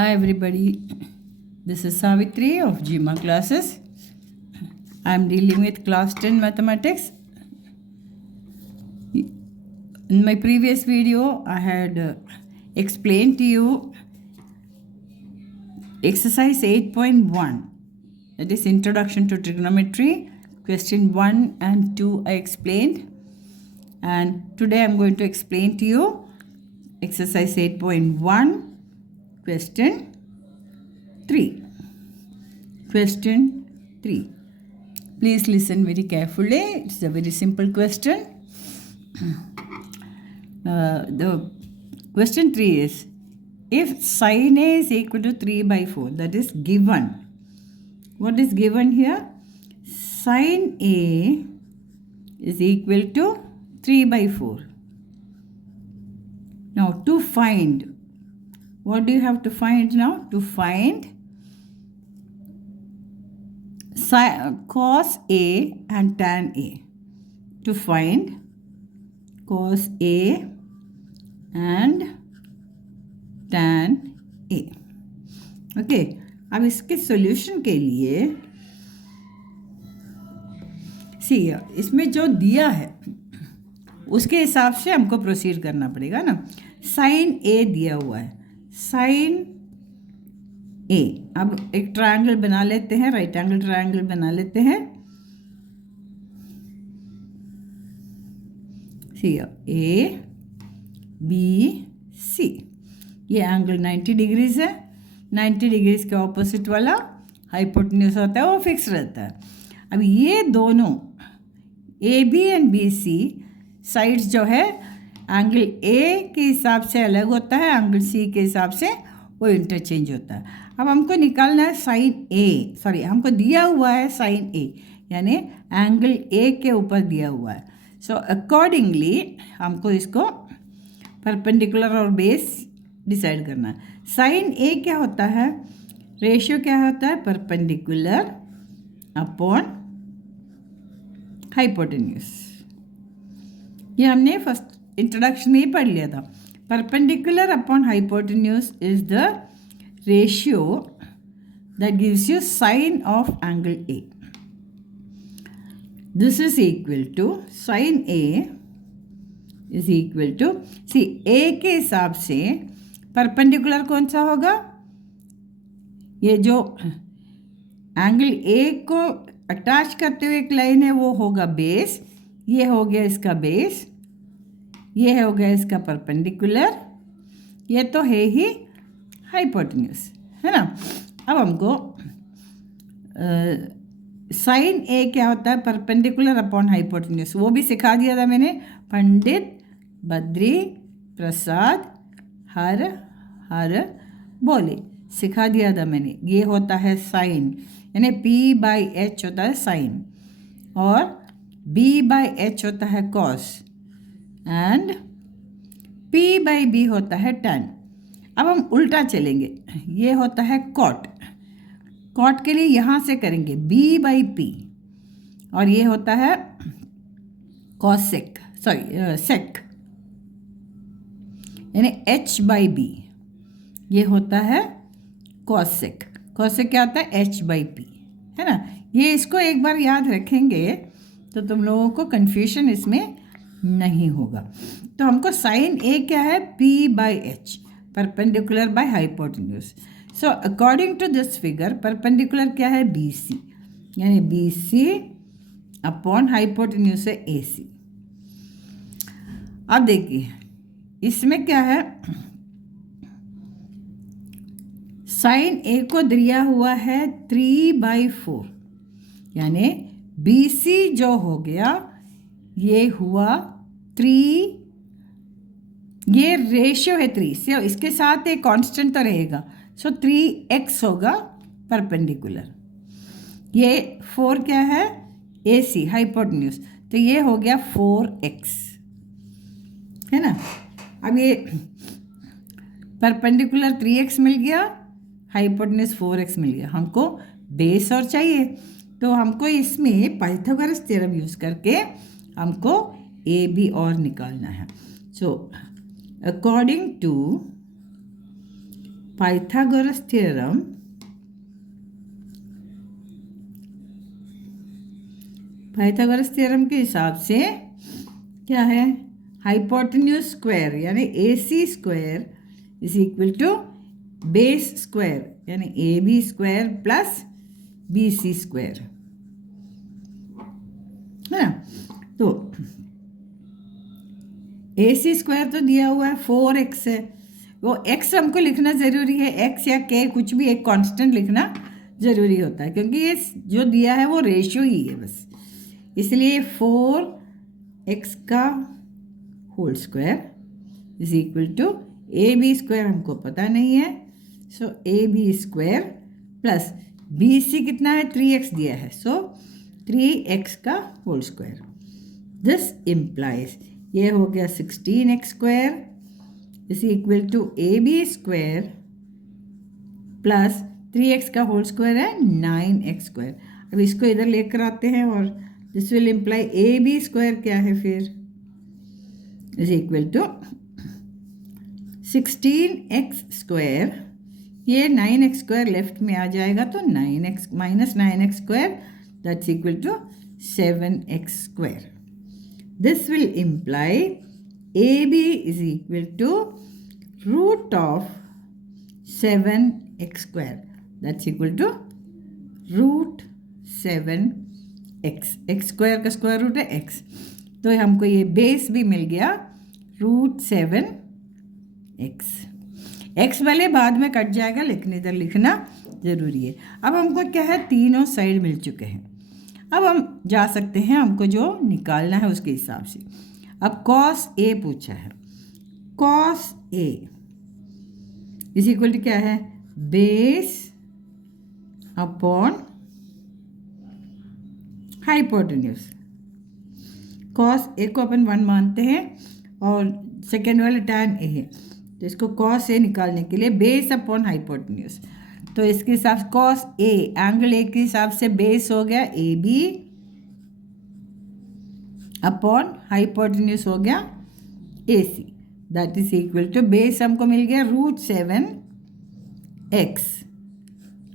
Hi everybody, this is Savitri of GMA classes. I am dealing with class 10 mathematics. In my previous video, I had explained to you exercise 8.1, that is introduction to trigonometry. Question 1 and 2 I explained, and today I am going to explain to you exercise 8.1. Question 3. Question 3. Please listen very carefully. It's a very simple question. The question 3 is, if sin A is equal to 3 by 4, that is given. What is given here? Sin A is equal to 3 by 4. Now to find, what do you have to find now? To find cos A and tan A. To find cos A and tan A. Okay, अब इसके solution के लिए इसमें जो दिया है उसके हिसाब से हमको प्रोसीड करना पड़ेगा ना. साइन ए दिया हुआ है, साइन ए. अब एक ट्रायंगल बना लेते हैं, राइट एंगल ट्रायंगल बना लेते हैं. ए बी सी, ये एंगल 90 डिग्रीज है. 90 डिग्रीज के ऑपोजिट वाला हाइपोटेन्यूज होता है, वो फिक्स रहता है. अब ये दोनों A B and B C sides जो है एंगल ए के हिसाब से अलग होता है, एंगल सी के हिसाब से वो इंटरचेंज होता है. अब हमको निकालना है साइन ए, हमको दिया हुआ है साइन ए, यानी एंगल ए के ऊपर दिया हुआ है. सो अकॉर्डिंगली हमको इसको परपेंडिकुलर और बेस डिसाइड करना है. साइन ए क्या होता है? रेशियो क्या होता है? Perpendicular upon hypotenuse. ये हमने फर्स्ट इंट्रोडक्शन में ही पढ़ लिया था. Perpendicular upon hypotenuse is the ratio that gives you sine of angle A. This is equal to sine A is equal to A के हिसाब से परपेंडिकुलर कौन सा होगा? ये जो एंगल ए को अटैच करते हुए एक लाइन है वो होगा बेस. ये हो गया इसका बेस, ये हो गया इसका परपेंडिकुलर, ये तो है ही हाइपोटेन्यूज, है ना. अब हमको साइन ए क्या होता है? Perpendicular upon hypotenuse. वो भी सिखा दिया था मैंने. पंडित बद्री प्रसाद हर हर बोले, सिखा दिया था मैंने. ये होता है साइन, यानी पी बाई एच होता है साइन, और बी बाई एच होता है cos, and P by B होता है टैन. अब हम उल्टा चलेंगे. ये होता है कॉट. कॉट के लिए यहाँ से करेंगे बी बाई पी, और ये होता है कॉसेक, सेक, यानी एच बाई बी. ये होता है कॉसेक. कॉसेक क्या होता है? एच बाई पी, है ना. ये इसको एक बार याद रखेंगे तो तुम लोगों को कन्फ्यूजन इसमें नहीं होगा. तो हमको साइन ए क्या है? P by H, perpendicular by hypotenuse. So according to this figure perpendicular क्या है? बी सी, यानी बी सी अपॉन हाइपोटेन्यूज है ए सी. अब देखिए इसमें क्या है? साइन ए को दिया हुआ है 3/4, यानी बी सी जो हो गया ये हुआ 3. ये रेशियो है 3 से, इसके साथ एक कांस्टेंट तो रहेगा. सो 3x होगा परपेंडिकुलर. ये 4 क्या है? ए सी हाइपोटेन्यूज, तो ये हो गया 4x, है ना. अब ये परपेंडिकुलर 3x मिल गया, हाइपोटेन्यूज 4x मिल गया. हमको बेस और चाहिए, तो हमको इसमें पाइथागोरस थ्योरम यूज़ करके हमको ए बी और निकालना है. So according to Pythagoras theorem के हिसाब से क्या है, हाइपोटेन्यूज स्क्वायर यानी AC square is equal to base square यानी AB square plus BC square, है ना। तो AC स्क्वायर तो दिया हुआ है 4x है, वो x हमको लिखना ज़रूरी है, x या k कुछ भी एक कांस्टेंट लिखना ज़रूरी होता है, क्योंकि ये जो दिया है वो रेशियो ही है बस, इसलिए 4x का whole square is equal to AB square हमको पता नहीं है, so AB square plus BC कितना है 3x दिया है, सो 3x का होल स्क्वायर। दिस इम्प्लाइज ये हो गया 16x square is equal to AB square plus 3x का होल स्क्वायर है 9x स्क्वायर। अब इसको इधर लेकर आते हैं और this will imply AB square क्या है फिर is equal to 16x square, ये 9x स्क्वायर लेफ्ट में आ जाएगा तो 9x minus 9x square that's equal to 7x square. This will imply AB is equal to root of 7x square that's equal to root 7x, x square का square root है x, तो हमको ये base भी मिल गया root 7x। x भले बाद में कट जाएगा लेकिन इधर लिखना ज़रूरी है। अब हमको क्या है, तीनों साइड मिल चुके हैं, अब हम जा सकते हैं हमको जो निकालना है उसके हिसाब से। अब cos A पूछा है, cos A is equal to क्या है, base upon hypotenuse. cos A को अपन 1 मानते हैं और सेकेंड वाला tan A है, तो इसको cos A निकालने के लिए बेस अपॉन हाइपोटेन्यूज, तो इसके हिसाब से cos A एंगल A के हिसाब से बेस हो गया AB अपॉन हाइपोटेन्यूज हो गया AC, that is equal to base हमको मिल गया root 7x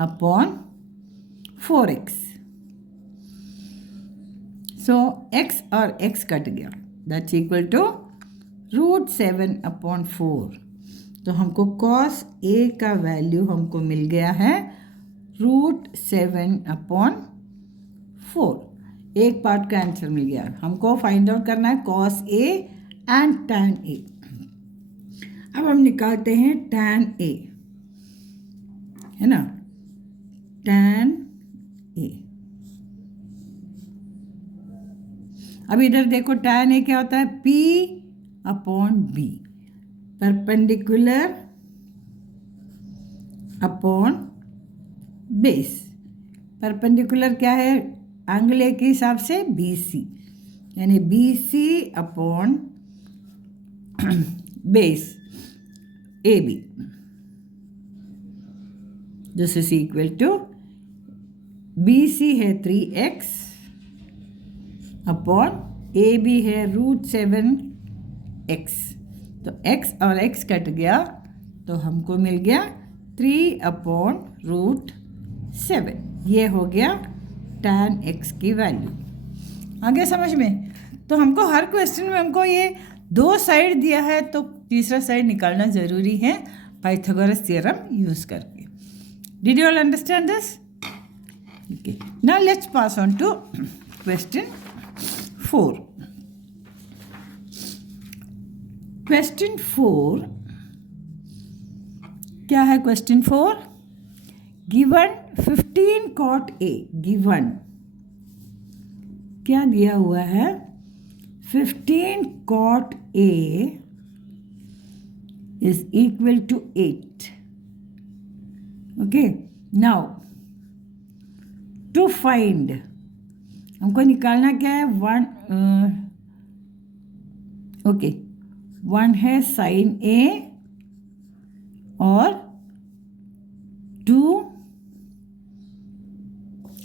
upon 4x, so x और x कट गया that's equal to root 7 upon 4, तो हमको cos A का वैल्यू हमको मिल गया है रूट 7 अपॉन 4, एक पार्ट का आंसर मिल गया। हमको फाइंड आउट करना है cos A and tan A। अब हम निकालते हैं tan A, है ना, tan A। अब इधर देखो tan A क्या होता है, P upon B, perpendicular upon base. Perpendicular क्या है, एंगल ए के हिसाब से BC, यानी BC upon base AB, this is equal to BC है 3x अपॉन AB है रूट 7x, तो x और x कट गया तो हमको मिल गया 3 अपॉन रूट 7, ये हो गया tan x की वैल्यू। आगे समझ में, तो हमको हर क्वेश्चन में हमको ये 2 साइड दिया है तो तीसरा साइड निकालना ज़रूरी है पाइथागोरस थ्योरम यूज़ करके। Did you all understand this? Okay, now let's pass on to question 4। Question 4 क्या है, question 4 given 15 cot A, given क्या दिया हुआ है, 15 cot A is equal to 8. Okay, now to find, हमको निकालना क्या है, 1 है साइन A और 2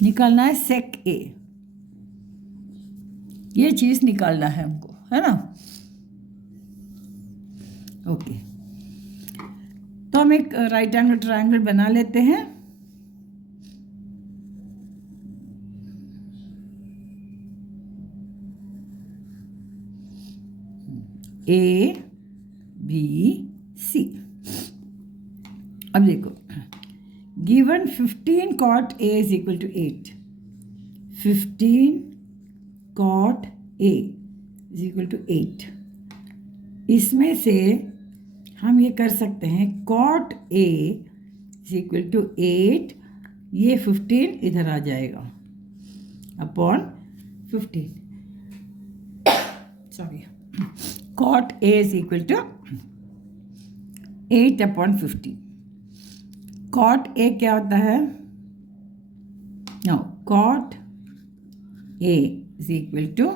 निकालना है सेक A, ये चीज़ निकालना है हमको, है ना। ओके, तो हम एक राइट एंगल ट्रायंगल बना लेते हैं। A B C. अब देखो, given 15 cot A is equal to 8, 15 cot A is equal to 8। इसमें से हम ये कर सकते हैं cot A is equal to 8, ये 15 इधर आ जाएगा upon 15, sorry, cot A is equal to 8 upon 15। cot A क्या होता है? No, cot A is equal to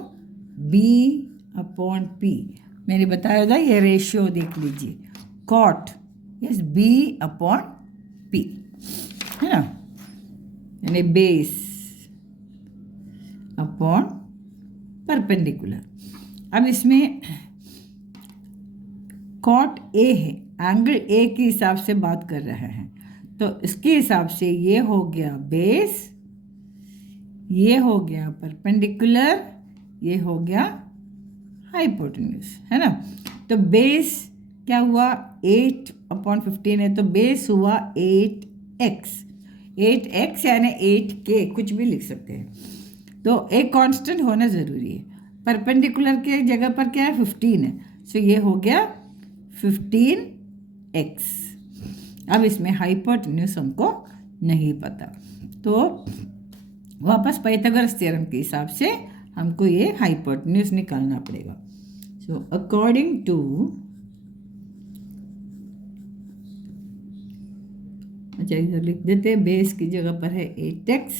B upon P। मैंने बताया था, ये रेशियो देख लीजिए, cot is B upon P, है ना, यानी बेस अपॉन परपेंडिकुलर। अब इसमें cot A है, एंगल A के हिसाब से बात कर रहे हैं, तो इसके हिसाब से ये हो गया बेस, ये हो गया परपेंडिकुलर, ये हो गया हाइपोटेन्यूज, है ना। तो बेस क्या हुआ? 8 अपॉन 15 है, तो बेस हुआ 8x, 8x यानी 8k, कुछ भी लिख सकते हैं। तो एक कांस्टेंट होना ज़रूरी है। परपेंडिकुलर के जगह पर क्या है? 15 है, सो ये हो गया 15x। अब इसमें हाइपोटेन्यूज हमको नहीं पता, तो वापस पाइथागोरस थ्योरम के हिसाब से हमको ये हाइपोटेन्यूज निकालना पड़ेगा। सो अकॉर्डिंग टू, अच्छा इधर लिख देते हैं, बेस की जगह पर है 8x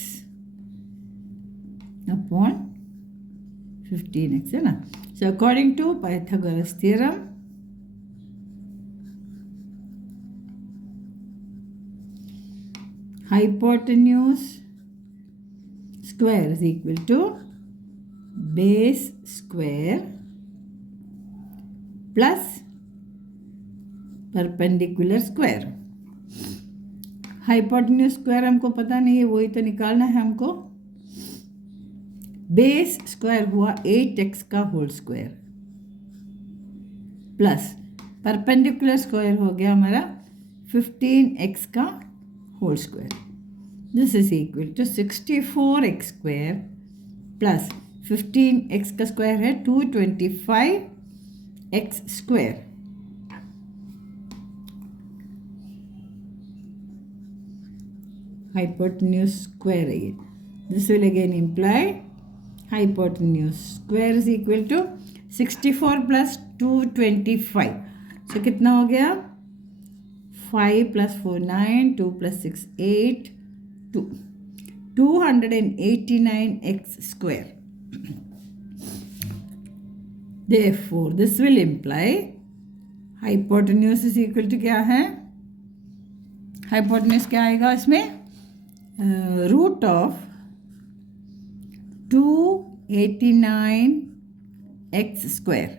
अपॉन 15x, है ना। So according to Pythagoras theorem, hypotenuse square is equal to base square plus perpendicular square। hypotenuse square हमको पता नहीं है, वही तो निकालना है हमको। बेस स्क्वायर हुआ 8x का whole square plus perpendicular square हो गया हमारा 15x का whole square. This is equal to 64x square plus 15x का स्क्वायर है 225x स्क्वायर। hypotenuse square है ये। This will again imply hypotenuse square is equal to 64 plus 225। so कितना हो गया? 5 plus 4 9, 2 plus 6 8, 289x square। Therefore this will imply hypotenuse is equal to क्या है? hypotenuse क्या आएगा इसमें? Root of 289x square,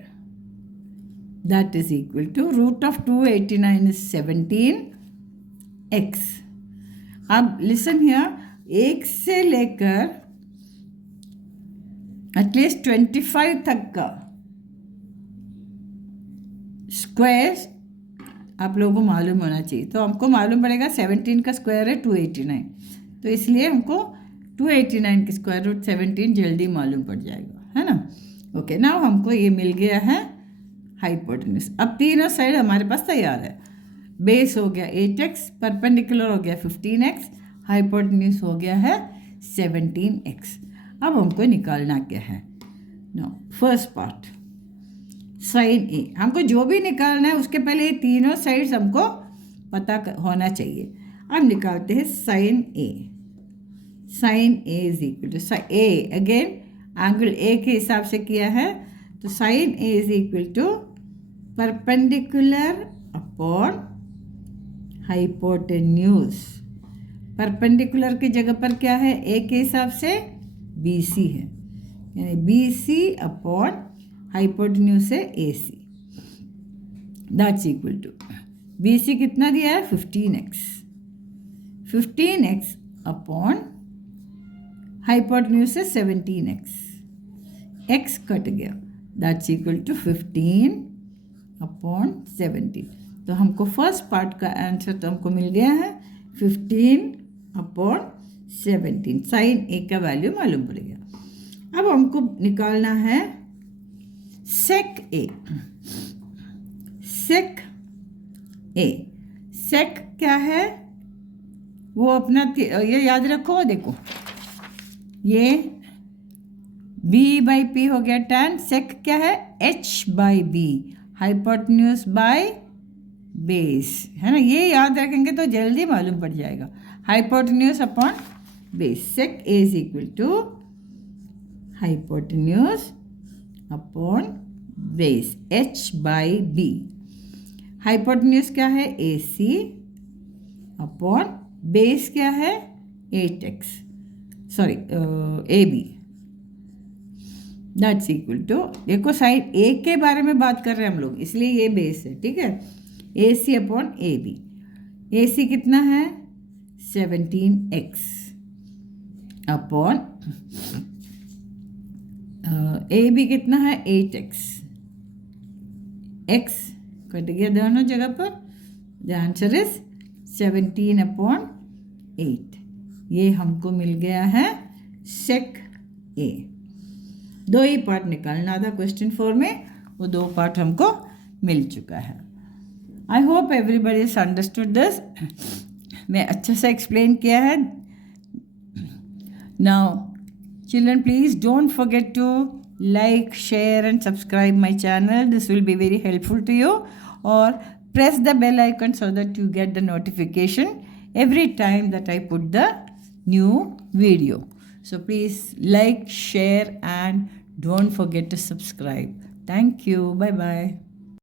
that is equal to root of 289 is 17x। अब listen here, 1 से लेकर एटलीस्ट 25 तक का स्क्वायर आप लोगों को मालूम होना चाहिए। तो हमको मालूम पड़ेगा 17 का स्क्वायर है 289, तो इसलिए हमको 289 की स्क्वायर रूट 17 जल्दी मालूम पड़ जाएगा, है ना। ओके, नाउ हमको ये मिल गया है हाइपोटेन्यूज। अब तीनों साइड हमारे पास तैयार है। बेस हो गया 8x, परपेंडिकुलर हो गया 15x, हाइपोटेन्यूज हो गया है 17x। अब हमको निकालना क्या है? नो, फर्स्ट पार्ट साइन ए। हमको जो भी निकालना है उसके पहले ये तीनों साइड्स हमको पता होना चाहिए। अब निकालते हैं sine A. Sine A is equal to A, again angle A के हिसाब से किया है, तो sine A is equal to perpendicular upon hypotenuse. Perpendicular की जगह पर क्या है? ए के हिसाब से बी सी है, यानी बी सी अपॉन हाइपोटेन्यूज है ए सी, दैट्स इक्वल टू BC कितना दिया है 15x, 15x अपॉन हाइपोटेन्यूज से 17x, x कट गया, दैट्स इक्वल टू 15 अपॉन 17। तो हमको फर्स्ट पार्ट का आंसर तो हमको मिल गया है 15 अपॉन 17। साइन ए का वैल्यू मालूम पड़ गया। अब हमको निकालना है सेक ए। सेक ए, सेक क्या है वो अपना ये याद रखो। देखो ये b/p हो गया tan, सेक क्या है h/b, हाइपोटेन्यूज बाय बेस, है ना। ये याद रखेंगे तो जल्दी मालूम पड़ जाएगा। Hypotenuse upon base, sec A is equal to hypotenuse upon base h/b। Hypotenuse क्या है AC अपॉन बेस क्या है 8x, sorry AB, that's equal to, देखो साइड ए के बारे में बात कर रहे हैं हम लोग, इसलिए ये बेस है, ठीक है। AC अपॉन AB, AC कितना है 17x अपॉन AB कितना है 8x, x कट गया दोनों जगह पर, द आंसर इज 17 अपॉन 8। ये हमको मिल गया है सेक ए। दो ही पार्ट निकालना था क्वेश्चन 4 में, वो दो पार्ट हमको मिल चुका है। I hope everybody is understood this. मैं अच्छा सा एक्सप्लेन किया है। Now children please don't forget to like, share and subscribe my channel. This will be very helpful to you. Or press the bell icon so that you get the notification every time that I put the new video. So please like, share and don't forget to subscribe. Thank you. Bye bye.